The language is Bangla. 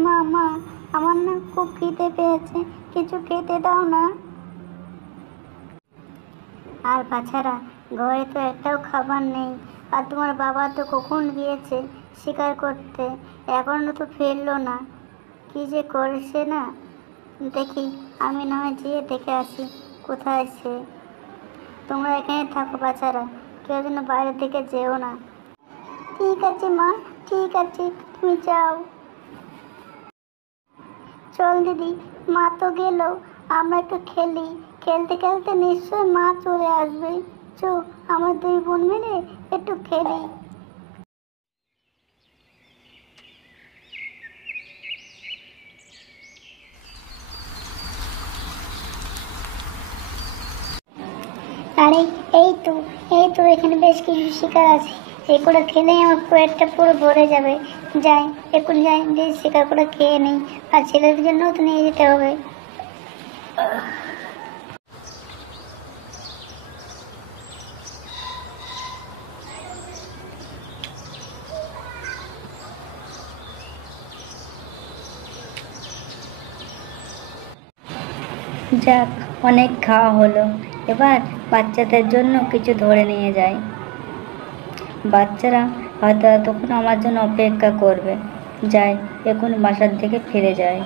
মা মা, আমার না খুব খিদে পেয়েছে, কিছু খেতে দাও না। আর বাছারা, ঘরে তো একটাও খাবার নেই। আর তোমার বাবা তো কখন গিয়েছে শিকার করতে, এখনো তো ফিরলো না। কি যে করছে না, দেখি আমি না হয় যেয়ে দেখে আসি কোথায় সে। তোমরা এখানে থাকো বাছারা, কেউ যেন বাইরের দিকে যেও না। ঠিক আছে মা, ঠিক আছে, তুমি যাও। চল দিদি, মা তো গেল, আমরা একটু খেলি। খেলতে খেলতে নিশ্চয় মা চলে আসবে। চো, আমরা দুই বোন মিলে একটু খেলি। আরে, এই তো এখানে বেশ কিছু শিকার আছে। এগুলো খেলেই আমার পেটটা পুরো ভরে যাবে। যাই, এখন যাই, যে শিকারগুলো খেয়ে নেই। আর ছেলেদের জন্যও তো নিয়ে যেতে হবে। যাক, অনেক খাওয়া হলো। এবার বাচ্চাদের জন্য কিছু ধরে নিয়ে যাই। বাচ্চারা হয়তো তখন আমার জন্য অপেক্ষা করবে। যাই, এখন বাসার দিকে ফিরে যাই।